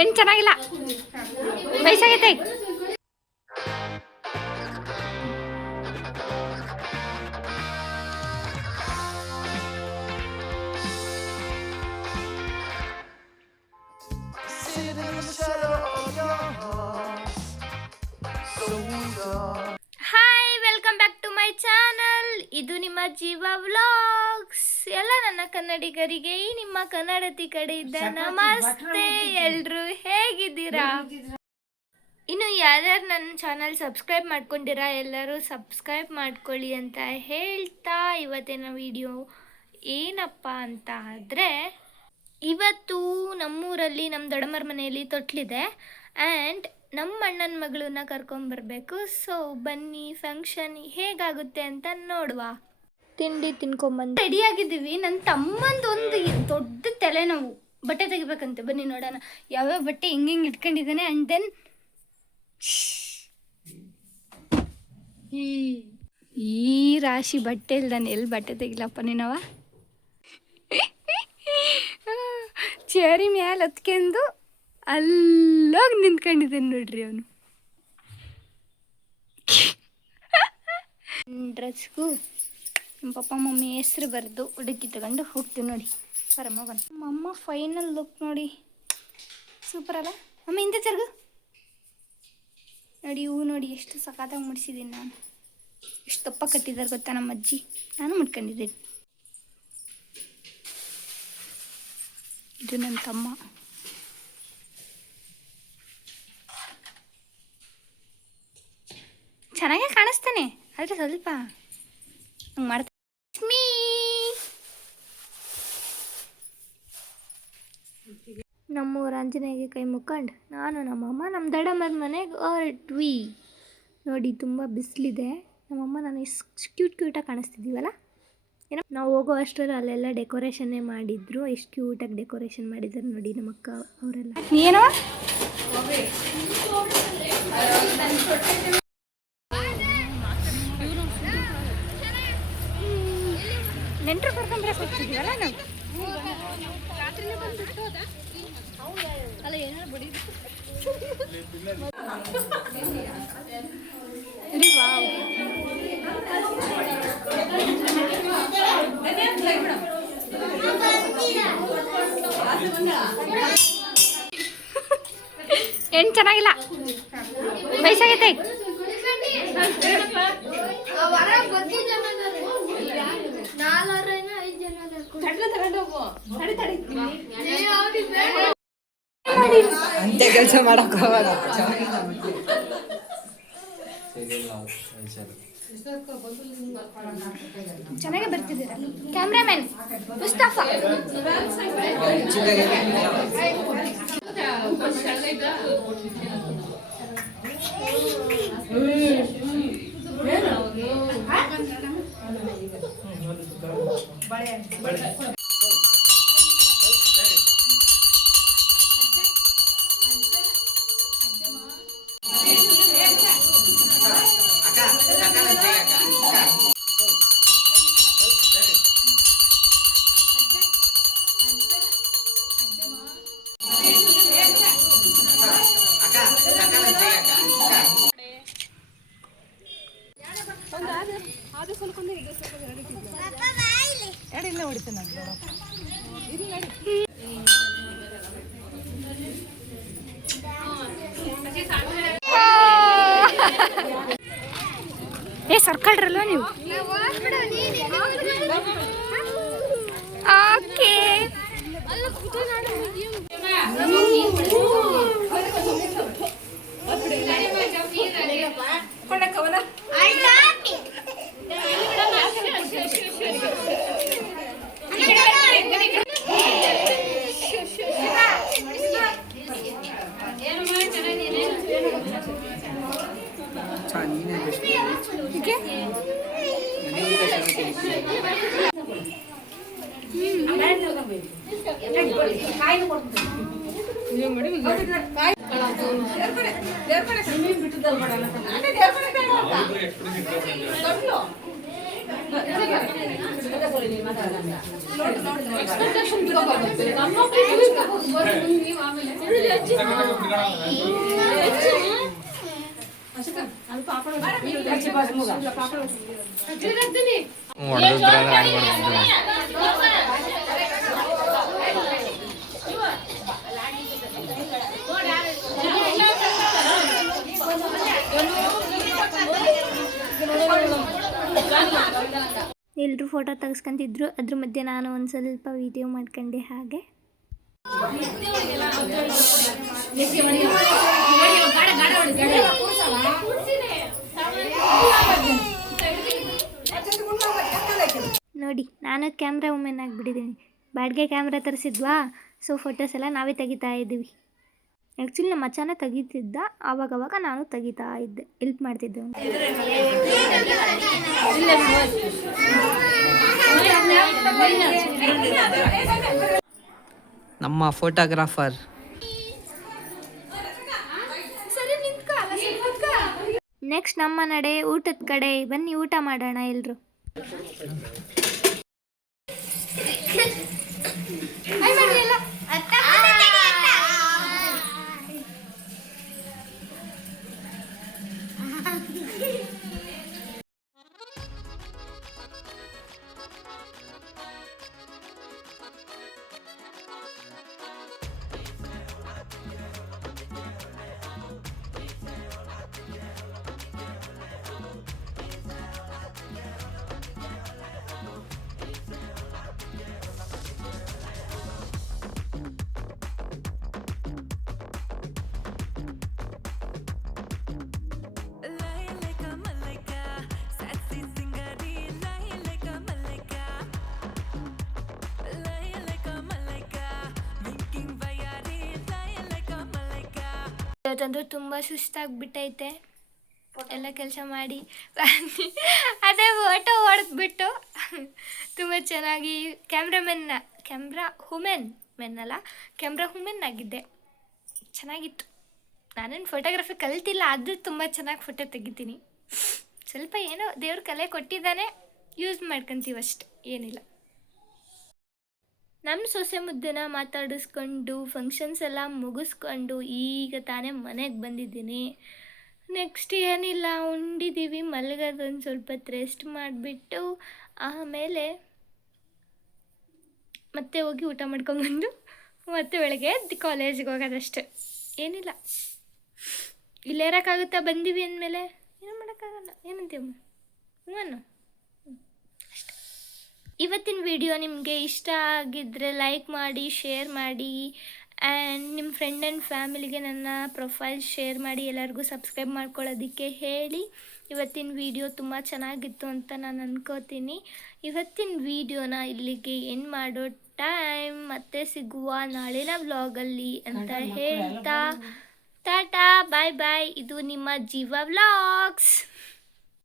ಹೆಣ್ಣು ಚೆನ್ನಾಗಿಲ್ಲ, ವಯಸ್ಸಾಗೈತೆ. Hi, welcome back to my channel. ಇದು ನಿಮ್ಮ ಜೀವ ವ್ಲಾಗ್ಸ್. ಎಲ್ಲ ನನ್ನ ಕನ್ನಡಿಗರಿಗೆ ಈ ನಿಮ್ಮ ಕನ್ನಡತಿ ಕಡೆಯಿಂದ ನಮಸ್ತೆ. ಎಲ್ರು ಹೇಗಿದ್ದೀರಾ? ಇನ್ನು ಯಾರ್ಯಾರು ನನ್ನ ಚಾನಲ್ ಸಬ್ಸ್ಕ್ರೈಬ್ ಮಾಡ್ಕೊಂಡಿರಾ ಎಲ್ಲರೂ ಸಬ್ಸ್ಕ್ರೈಬ್ ಮಾಡ್ಕೊಳ್ಳಿ ಅಂತ ಹೇಳ್ತಾ, ಇವತ್ತಿನ ವಿಡಿಯೋ ಏನಪ್ಪ ಅಂತ ಆದರೆ, ಇವತ್ತು ನಮ್ಮೂರಲ್ಲಿ ನಮ್ಮ ದೊಡ್ಡಮ್ಮರ ಮನೆಯಲ್ಲಿ ತೊಟ್ಲಿದೆ ಆ್ಯಂಡ್ ನಮ್ಮ ಅಣ್ಣನ ಮಗಳನ್ನ ಕರ್ಕೊಂಬರ್ಬೇಕು. ಸೊ ಬನ್ನಿ, ಫಂಕ್ಷನ್ ಹೇಗಾಗುತ್ತೆ ಅಂತ ನೋಡುವ. ತಿಂಡಿ ತಿನ್ಕೊಂಬಂದು ರೆಡಿಯಾಗಿದ್ದೀವಿ. ನನ್ನ ತಮ್ಮಂದು ಒಂದು ದೊಡ್ಡ ತಲೆನೋವು, ಬಟ್ಟೆ ತೆಗಿಬೇಕಂತೆ. ಬನ್ನಿ ನೋಡೋಣ ಯಾವ್ಯಾವ ಬಟ್ಟೆ ಹಿಂಗೆ ಇಟ್ಕೊಂಡಿದ್ದಾನೆ. ಆ್ಯಂಡ್ ದೆನ್ ಈ ರಾಶಿ ಬಟ್ಟೆ ಇಲ್ದಾನೆ, ಎಲ್ಲಿ ಬಟ್ಟೆ ತೆಗಿಲಪ್ಪ ನೀನವ. ಚೇರಿ ಮ್ಯಾಲೆ ಹತ್ಕೊಂಡು ಅಲ್ಲೋಗಿ ನಿಂತ್ಕೊಂಡಿದ್ದಾನೆ ನೋಡ್ರಿ ಅವನು. ಡ್ರೆಸ್ಗೂ ನಮ್ಮ ಪಪ್ಪ ಮಮ್ಮಿ ಹೆಸ್ರು ಬರೆದು ಹುಡುಕಿ ತಗೊಂಡು ಹೋಗ್ತೀವಿ ನೋಡಿ. ಬರಮ್ಮ ಬನ್ನಿ. ಅಮ್ಮ ಫೈನಲ್ ಲುಕ್ ನೋಡಿ, ಸೂಪರ್ ಅಲ್ಲ ಅಮ್ಮ. ಇಂಥ ತಿರ್ಗು ನೋಡಿ, ಹೂ ನೋಡಿ ಎಷ್ಟು ಸಖತ್ತಾಗಿ ಮುಡಿಸಿದ್ದೀನಿ ನಾನು. ಎಷ್ಟು ದಪ್ಪ ಕಟ್ಟಿದ್ದಾರೆ ಗೊತ್ತಾ ನಮ್ಮ ಅಜ್ಜಿ, ನಾನು ಮುಟ್ಕೊಂಡಿದ್ದೀನಿ. ಇದು ನನ್ನ ತಮ್ಮ. ಚೆನ್ನಾಗೇ ಕಾಣಿಸ್ತಾನೆ, ಆದರೆ ಸ್ವಲ್ಪ ಹಂಗೆ ಮಾಡ್ತಾನೆ. ನಮ್ಮೂರ ಆಂಜನೇಯಗೆ ಕೈ ಮುಕ್ಕೊಂಡು ನಾನು ನಮ್ಮಮ್ಮ ನಮ್ಮ ದೊಡ್ಡಮ್ಮನ ಮನೆಗೆ ಹೊರಟ್ವಿ. ನೋಡಿ ತುಂಬ ಬಿಸಿಲಿದೆ. ನಮ್ಮಮ್ಮ ನಾನು ಎಷ್ಟು ಕ್ಯೂಟಾಗಿ ಕಾಣಿಸ್ತಿದ್ದೀವಲ್ಲ. ಏನೋ ನಾವು ಹೋಗೋ ಅಷ್ಟರಲ್ಲಿ ಅಲ್ಲೆಲ್ಲ ಡೆಕೋರೇಷನ್ನೇ ಮಾಡಿದ್ರು. ಎಷ್ಟು ಕ್ಯೂಟಾಗಿ ಡೆಕೋರೇಷನ್ ಮಾಡಿದ್ದಾರೆ ನೋಡಿ ನಮ್ಮ ಅಕ್ಕ ಅವರೆಲ್ಲ. ಏನೋ ನೆಂಟರು ಕರ್ಕೊಂಡ್ರೆ ಹೋಗ್ತಿದ್ದೀವಲ್ಲ ನಾವು. ಅಲ್ಲ ಏನಾರು ಬಡಿ ಹೆಣ್ಣು ಚೆನ್ನಾಗಿಲ್ಲ, ವಯಸ್ಸಾಗೈತೆ. ಅಂತೆ ಕೆಲಸ ಮಾಡಕ್ ಹೋಗಲ್ಲ. ಚೆನ್ನಾಗಿ ಬರ್ತಿದ್ದೀರಾ ಕ್ಯಾಮ್ರಾಮನ್ ಮುಸ್ತಫಾ. ಏ ಸರ್ಕಲ್ರಲ್ಲ ನೀವು. ಓಕೆ ಎಲ್ಲರೂ ಫೋಟೋ ತೆಗೆಸ್ಕೊಂತಿದ್ರು. ಅದ್ರ ಮಧ್ಯೆ ನಾನು ಒಂದು ಸ್ವಲ್ಪ ವಿಡಿಯೋ ಮಾಡ್ಕೊಂಡೆ. ಹಾಗೆ ನೋಡಿ, ನಾನು ಕ್ಯಾಮ್ರಾ ವುಮೆನ್ ಆಗಿಬಿಟ್ಟಿದ್ದೀನಿ. ಬಾಡಿಗೆ ಕ್ಯಾಮ್ರಾ ತರಿಸಿದ್ವಾ, ಸೊ ಫೋಟೋಸ್ ಎಲ್ಲ ನಾವೇ ತೆಗಿತಾ ಇದ್ದೀವಿ. ಆ್ಯಕ್ಚುಲಿ ನಮ್ಮ ಅಚ್ಚನೇ ತೆಗಿತಿದ್ದ, ಆವಾಗವಾಗ ನಾನು ತೆಗಿತಾ ಇದ್ದೆ, ಹೆಲ್ಪ್ ಮಾಡ್ತಿದ್ದೆ. ನಮ್ಮ ಫೋಟೋಗ್ರಾಫರ್ ನೆಕ್ಸ್ಟ್ ನಮ್ಮ ನಡೆ ಊಟದ ಕಡೆ. ಬನ್ನಿ ಊಟ ಮಾಡೋಣ ಎಲ್ರು. ಇವತ್ತಂತೂ ತುಂಬ ಸುಸ್ತಾಗ್ಬಿಟ್ಟೈತೆ, ಎಲ್ಲ ಕೆಲಸ ಮಾಡಿ ಅದೇ ಫೋಟೋ ಹೊಡೆದ್ಬಿಟ್ಟು ತುಂಬ ಚೆನ್ನಾಗಿ ಕ್ಯಾಮ್ರಾ ವುಮೆನ್ ಆಗಿದ್ದೆ. ಚೆನ್ನಾಗಿತ್ತು. ನಾನೇನು ಫೋಟೋಗ್ರಫಿ ಕಲ್ತಿಲ್ಲ, ಅದು ತುಂಬ ಚೆನ್ನಾಗಿ ಫೋಟೋ ತೆಗಿತೀನಿ. ಸ್ವಲ್ಪ ಏನೋ ದೇವ್ರ ಕಲೆ ಕೊಟ್ಟಿದ್ದಾನೆ, ಯೂಸ್ ಮಾಡ್ಕೊತೀವಿ ಅಷ್ಟೆ, ಏನಿಲ್ಲ. ನಮ್ಮ ಸೊಸೆ ಮುದ್ದೆನ ಮಾತಾಡಿಸ್ಕೊಂಡು ಫಂಕ್ಷನ್ಸ್ ಎಲ್ಲ ಮುಗಿಸ್ಕೊಂಡು ಈಗ ತಾನೇ ಮನೆಗೆ ಬಂದಿದ್ದೀನಿ. ನೆಕ್ಸ್ಟ್ ಏನಿಲ್ಲ, ಉಂಡಿದ್ದೀವಿ, ಮಲಗೋದೊಂದು ಸ್ವಲ್ಪ ಹೊತ್ತು ರೆಸ್ಟ್ ಮಾಡಿಬಿಟ್ಟು ಆಮೇಲೆ ಮತ್ತೆ ಹೋಗಿ ಊಟ ಮಾಡ್ಕೊಂಬಂದು ಮತ್ತೆ ಬೆಳಗ್ಗೆ ಕಾಲೇಜಿಗೆ ಹೋಗೋದಷ್ಟೆ, ಏನಿಲ್ಲ. ಇಲ್ಲೇ ಇರೋಕ್ಕಾಗುತ್ತಾ? ಬಂದೀವಿ ಅಂದಮೇಲೆ ಏನೂ ಮಾಡೋಕ್ಕಾಗಲ್ಲ. ಏನಂತೀವಮ್ಮ? ಹ್ಞೂ. ಇವತ್ತಿನ ವಿಡಿಯೋ ನಿಮಗೆ ಇಷ್ಟ ಆಗಿದ್ದರೆ ಲೈಕ್ ಮಾಡಿ, ಶೇರ್ ಮಾಡಿ, ಆ್ಯಂಡ್ ನಿಮ್ಮ ಫ್ರೆಂಡ್ ಆ್ಯಂಡ್ ಫ್ಯಾಮಿಲಿಗೆ ನನ್ನ ಪ್ರೊಫೈಲ್ ಶೇರ್ ಮಾಡಿ, ಎಲ್ಲರಿಗೂ ಸಬ್ಸ್ಕ್ರೈಬ್ ಮಾಡ್ಕೊಳ್ಳೋದಕ್ಕೆ ಹೇಳಿ. ಇವತ್ತಿನ ವಿಡಿಯೋ ತುಂಬ ಚೆನ್ನಾಗಿತ್ತು ಅಂತ ನಾನು ಅಂದ್ಕೋತೀನಿ. ಇವತ್ತಿನ ವಿಡಿಯೋನ ಇಲ್ಲಿಗೆ ಏನು ಮಾಡೋ ಟೈಮ್. ಮತ್ತೆ ಸಿಗುವ ನಾಳಿನ ವ್ಲಾಗಲ್ಲಿ ಅಂತ ಹೇಳ್ತಾ ಟಾಟಾ, ಬಾಯ್ ಬಾಯ್. ಇದು ನಿಮ್ಮ ಜೀವ ವ್ಲಾಗ್ಸ್.